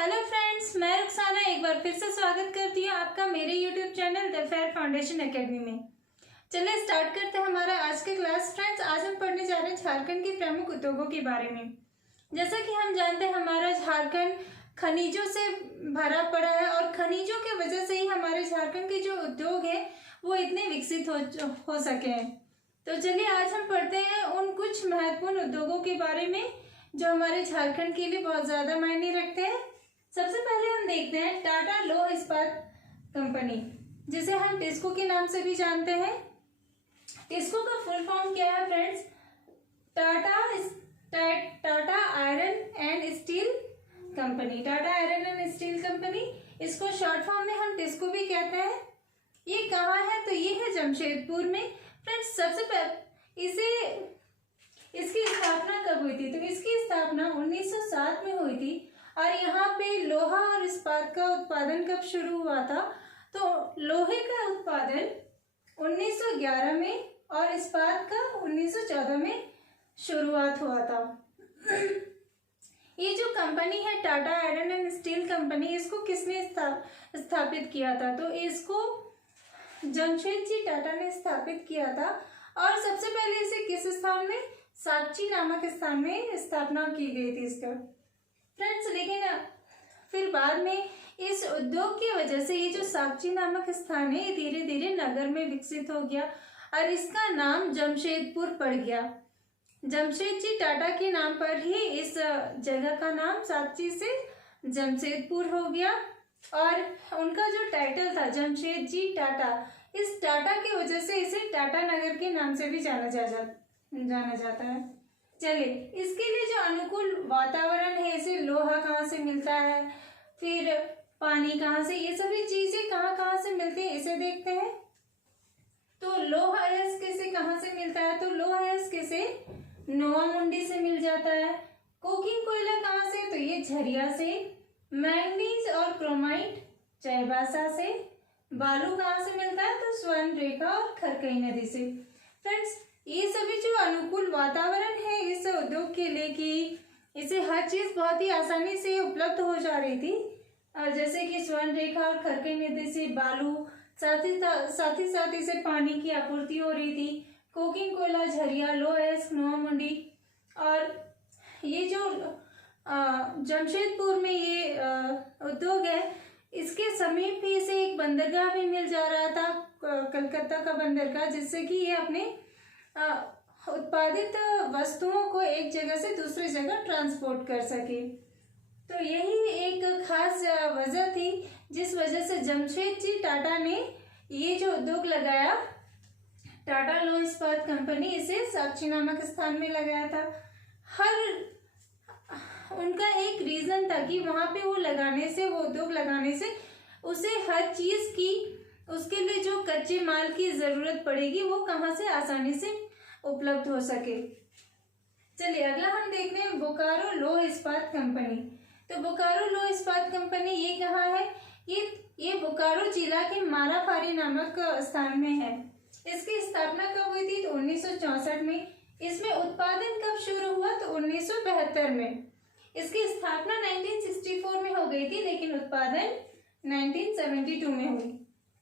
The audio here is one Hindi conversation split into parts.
हेलो फ्रेंड्स, मैं रुखसाना एक बार फिर से स्वागत करती हूँ आपका मेरे YouTube channel the fair foundation academy में। चलिए स्टार्ट करते हैं हमारा आज के क्लास। फ्रेंड्स, आज हम पढ़ने जा रहे हैं झारखंड के प्रमुख उद्योगों के बारे में। जैसा कि हम जानते हैं हमारा झारखंड खनिजों से भरा पड़ा है और खनिजों की वजह से ही हमारे झारखंड के जो उद्योग है वो इतने विकसित हो सके हैं। तो चलिए आज हम पढ़ते हैं उन कुछ महत्वपूर्ण उद्योगों के बारे में जो हमारे झारखंड के लिए बहुत ज़्यादा मायने रखते हैं। सबसे पहले हम देखते हैं टाटा लौह इस्पात कंपनी, जिसे हम टिस्को के नाम से भी जानते हैं। टिस्को का फुल फॉर्म क्या है friends? Tata iron and steel company. Tata iron and steel company, इसको शॉर्ट फॉर्म में हम टिस्को भी कहते हैं। ये कहाँ है? तो ये है जमशेदपुर में। फ्रेंड्स, सबसे पहले इसकी स्थापना कब हुई थी? तो इसकी स्थापना 1907 में हुई थी। और यहाँ पे लोहा और इस्पात का उत्पादन कब शुरू हुआ था? तो लोहे का उत्पादन 1911 में और इस्पात का 1914 में शुरुआत हुआ था। ये जो कंपनी है Tata iron and steel company, इसको किसने स्थापित किया था? तो इसको जमशेदजी टाटा ने स्थापित किया था। और सबसे पहले इसे किस स्थान में? सांची नामक स्थान में स्थापना की गई थी इसका। फ्रेंड्स, लेकिन फिर बाद में इस उद्योग की वजह से ये जो सांची नामक स्थान है धीरे धीरे नगर में विकसित हो गया और इसका नाम जमशेदपुर पड़ गया। जमशेदजी टाटा के नाम पर ही इस जगह का नाम सांची से जमशेदपुर हो गया। और उनका जो टाइटल था जमशेदजी टाटा, इस टाटा की वजह से इसे टाटा नगर के नाम से भी जाना जाता है। चलिए, इसके लिए जो अनुकूल वातावरण है, इसे लोहा कहाँ से मिलता है, फिर पानी कहाँ से, ये सभी चीजें कहाँ से मिलती है इसे देखते हैं। तो लोहा अयस्क से कहाँ से मिलता है? तो लोहा अयस्क से नोवा मुंडी से मिल जाता है। कोकिंग कोयला कहाँ से? तो ये झरिया से। मैंगनीज और क्रोमाइट चाईबासा से। बालू कहाँ से मिलता है? तो स्वर्ण रेखा और खरकई नदी से। फ्रेंड्स, ये सभी जो अनुकूल वातावरण है इस उद्योग के लिए कि इसे हर चीज बहुत ही आसानी से उपलब्ध हो जा रही थी, जैसे कि स्वर्ण रेखा और खरकई नदी से बालू, साथ ही इसे पानी की आपूर्ति हो रही थी। कोकिंग कोयला, झरिया, लोह अयस्क, नोवा मुंडी। और ये जो जमशेदपुर में ये उद्योग है, इसके समीप ही इसे एक बंदरगाह भी मिल जा रहा था, कलकत्ता का बंदरगाह, जिससे कि ये अपने उत्पादित वस्तुओं को एक जगह से दूसरी जगह ट्रांसपोर्ट कर सके। तो यही एक खास वजह थी जिस वजह से जमशेदजी टाटा ने ये जो उद्योग लगाया, टाटा लौह इस्पात कंपनी, इसे सांची नामक स्थान में लगाया था। उनका एक रीजन था कि वहां पे वो उद्योग लगाने से उसे हर चीज की, उसके लिए जो कच्चे माल की जरूरत पड़ेगी वो कहाँ से आसानी से उपलब्ध हो सके। चलिए अगला हम देखते हैं बोकारो लौह इस्पात कंपनी। तो बोकारो लौह इस्पात कंपनी ये कहाँ है? ये बोकारो जिला के माराफारी नामक स्थान में है। इसकी स्थापना कब हुई थी? तो 1964 में। इसमें उत्पादन कब शुरू हुआ? तो 1972 में। इसकी स्थापना 1964 में हो गई थी, लेकिन उत्पादन 1972 में हुई।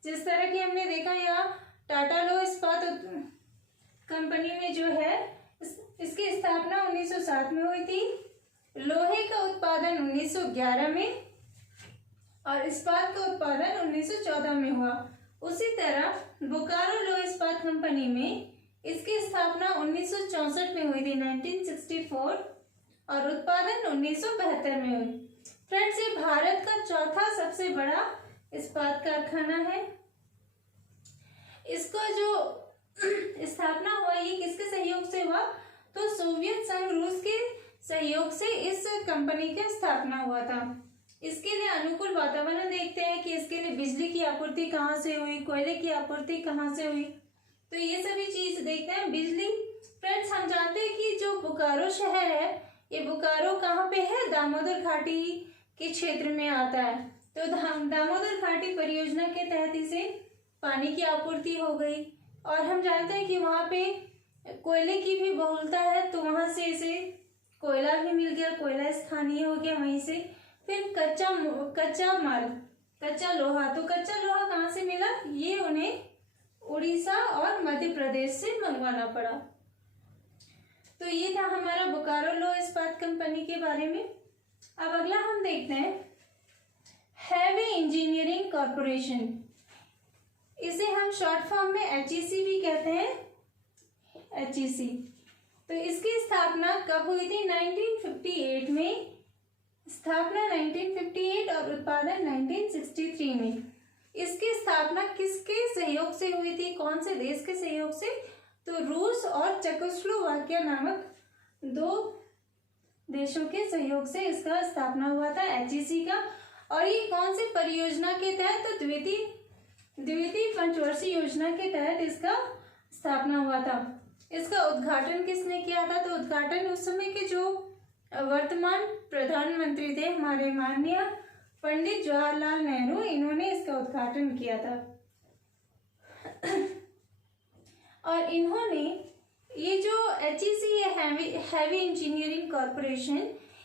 जिस तरह की हमने देखा यहाँ टाटा लौह इस्पात कंपनी में जो है इसकी स्थापना 1907 में हुई थी। लोहे का उत्पादन 1911 में और इस्पात का उत्पादन 1914 में हुआ। उसी तरह बोकारो लौह इस्पात कंपनी में इसकी स्थापना 1964 में हुई थी, 1964, और उत्पादन 1972 में हुई। फ्रेंड्स, ये भारत का चौथा सबसे बड़ा इस्पात कारखाना है। इसका जो स्थापना हुआ ये किसके सहयोग से हुआ? तो सोवियत संघ रूस के सहयोग से इस कंपनी की स्थापना हुआ था। इसके लिए अनुकूल वातावरण देखते हैं कि इसके लिए बिजली की आपूर्ति कहाँ से हुई, कोयले की आपूर्ति कहाँ से हुई, तो ये सभी चीज देखते हैं। बिजली, फ्रेंड्स, हम जानते हैं कि जो बोकारो शहर है, ये बोकारो कहाँ पे है? दामोदर घाटी के क्षेत्र में आता है। तो दामोदर घाटी परियोजना के तहत इसे पानी की आपूर्ति हो गई। और हम जानते हैं कि वहाँ पे कोयले की भी बहुलता है, तो वहां से इसे कोयला भी मिल गया, कोयला स्थानीय हो गया वहीं से। फिर कच्चा माल, कच्चा लोहा। तो कच्चा लोहा कहाँ से मिला? ये उन्हें उड़ीसा और मध्य प्रदेश से मंगवाना पड़ा। तो ये था हमारा बोकारो लौह इस्पात कंपनी के बारे में। अब अगला हम देखते हैं हैवी इंजीनियरिंग कॉरपोरेशन। इसे हम शॉर्ट फॉर्म में HEC भी कहते हैं, HEC। तो इसकी स्थापना कब हुई थी? 1958 में। स्थापना 1958 और उत्पादन 1963 में। इसकी स्थापना किसके सहयोग से हुई थी? कौन से देश के सहयोग से? तो रूस और चेकोस्लोवाकिया नामक दो देशों के सहयोग से इसका स्थापना हुआ था, HEC का। और ये कौन सी परियोजना के तहत? तो द्वितीय पंचवर्षीय योजना के तहत इसका स्थापना हुआ था। इसका उद्घाटन किसने किया था? तो उद्घाटन उस समय के जो वर्तमान प्रधानमंत्री थे हमारे माननीय पंडित जवाहरलाल नेहरू, इन्होंने इसका उद्घाटन किया था। और इन्होंने ये जो HEC है, हैवी इंजीनियरिंग कॉरपोरेशन,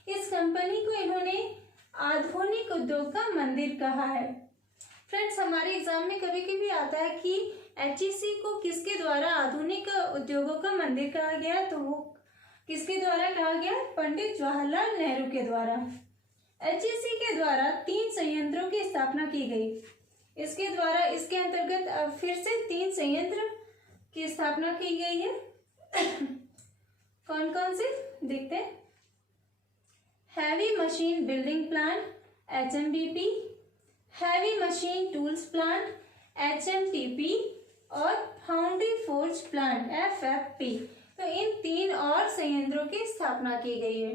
इस कंपनी को इन्होंने आधुनिक उद्योग का मंदिर कहा है। फ्रेंड्स, हमारे एग्जाम में कभी कभी आता है कि HEC को किसके द्वारा आधुनिक उद्योगों का मंदिर कहा गया? तो वो किसके द्वारा कहा गया? पंडित जवाहरलाल नेहरू के द्वारा। HEC के द्वारा 3 संयंत्रों की स्थापना की गई। इसके द्वारा, इसके अंतर्गत फिर से 3 संयंत्र की स्थापना की गई है। कौन कौन से देखते हैं? Heavy machine building plant HMBP, heavy machine tools plant HMTP और फाउंड्री फोर्ज प्लांट FFP। तो इन 3 और संयंत्रों की स्थापना की गई है,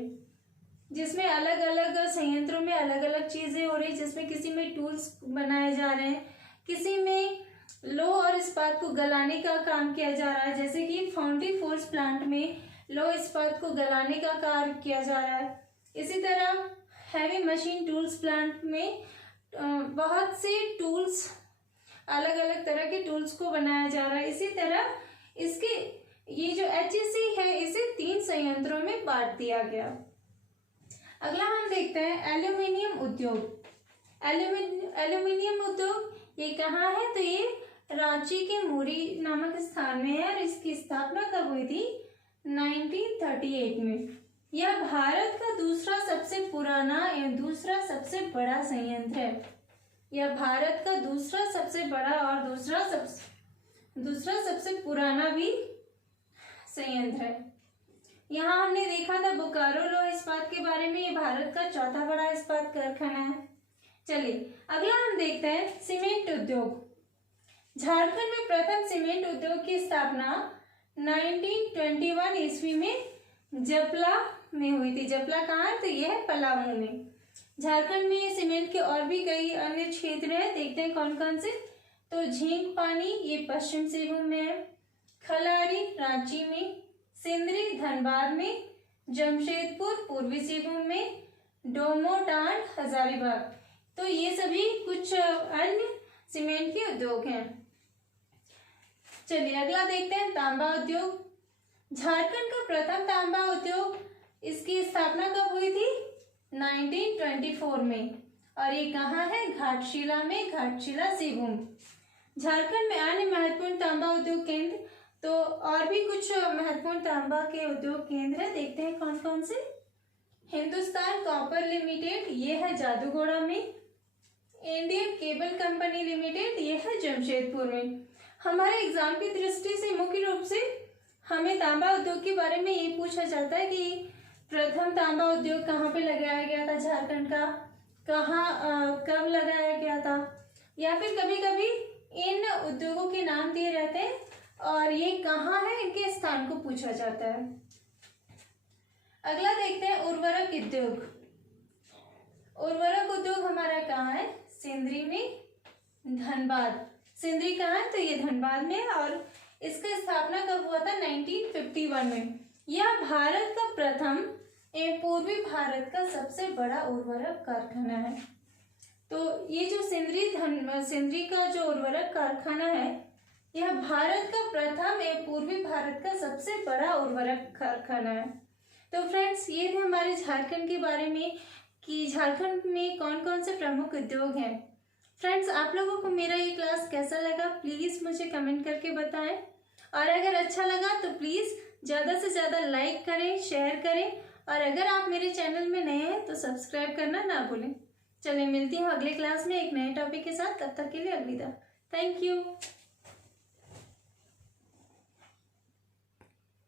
जिसमें अलग अलग संयंत्रों में अलग अलग चीजें हो रही, जिसमें किसी में टूल्स बनाए जा रहे हैं, किसी में लोह और इस्पात को गलाने का काम किया जा रहा है, जैसे कि फाउंड्री फोर्ज प्लांट में लोह इस्पात को गलाने का कार्य किया जा रहा है। इसी तरह हैवी मशीन टूल्स प्लांट में बहुत से टूल्स, अलग अलग तरह के टूल्स को बनाया जा रहा है। इसी तरह इसके ये जो HEC है, इसे 3 संयंत्रों में बांट दिया गया। अगला हम देखते हैं एल्यूमिनियम उद्योग। एल्यूमिनियम उद्योग ये कहाँ है? तो ये रांची के मुरी नामक स्थान में है और इसकी स्थापना कब हुई थी? 1938 में। यह भारत का दूसरा सबसे पुराना या दूसरा सबसे बड़ा संयंत्र है। यह भारत का दूसरा सबसे बड़ा और दूसरा सबसे पुराना भी संयंत्र है। यहाँ हमने देखा था बोकारो लौह इस्पात के बारे में। ये भारत का चौथा बड़ा इस्पात कारखाना है। चलिए अगला हम देखते हैं सीमेंट उद्योग। झारखंड में प्रथम सीमेंट उद्योग की स्थापना 1921 ईस्वी में जपला में हुई थी। जपला कहाँ है? तो यह है पलामू में। झारखंड में सीमेंट के और भी कई अन्य क्षेत्र हैं, देखते हैं कौन कौन से। तो झींक पानी ये पश्चिम सिंहभूम में है, खलारी रांची में, सिंदरी धनबाद में, जमशेदपुर पूर्वी सिंहभूम में, डोमोटांड हजारीबाग। तो ये सभी कुछ अन्य सीमेंट के उद्योग हैं। चलिए अगला देखते हैं तांबा उद्योग। झारखंड का प्रथम तांबा उद्योग, इसकी स्थापना कब हुई थी? 1924 में। और ये कहाँ है? घाटशिला में, घाटशिला सिंहभूम। झारखंड में अन्य महत्वपूर्ण तांबा उद्योग केंद्र, तो और भी कुछ महत्वपूर्ण तांबा के उद्योग केंद्र है, देखते हैं कौन कौन से। हिंदुस्तान कॉपर लिमिटेड, ये है जादूगोड़ा में। इंडियन केबल कंपनी लिमिटेड, ये है जमशेदपुर में। हमारे एग्जाम की दृष्टि से मुख्य रूप से हमें तांबा उद्योग के बारे में ये पूछा जाता है कि प्रथम तांबा उद्योग कहाँ पे लगाया गया था झारखंड का, कब लगाया गया था, या फिर कभी कभी इन उद्योगों के नाम दिए रहते हैं और ये कहाँ है, इनके स्थान को पूछा जाता है। अगला देखते हैं उर्वरक उद्योग। उर्वरक उद्योग हमारा कहाँ है? सिंदरी में, धनबाद। सिंदरी कहाँ है? तो ये धनबाद में है और इसका स्थापना कब हुआ था? 1951 में। यह भारत का प्रथम एवं पूर्वी भारत का सबसे बड़ा उर्वरक कारखाना है। तो ये जो सिंदरी का जो उर्वरक कारखाना है, यह भारत का प्रथम एवं पूर्वी भारत का सबसे बड़ा उर्वरक कारखाना है। तो फ्रेंड्स, ये थे हमारे झारखंड के बारे में कि झारखंड में कौन कौन से प्रमुख उद्योग हैं। फ्रेंड्स, आप लोगों को मेरा ये क्लास कैसा लगा प्लीज़ मुझे कमेंट करके बताएं, और अगर अच्छा लगा तो प्लीज़ ज़्यादा से ज़्यादा लाइक करें, शेयर करें, और अगर आप मेरे चैनल में नए हैं तो सब्सक्राइब करना ना भूलें। चलिए मिलती हूँ अगले क्लास में एक नए टॉपिक के साथ, तब तक के लिए अलविदा। Thank you.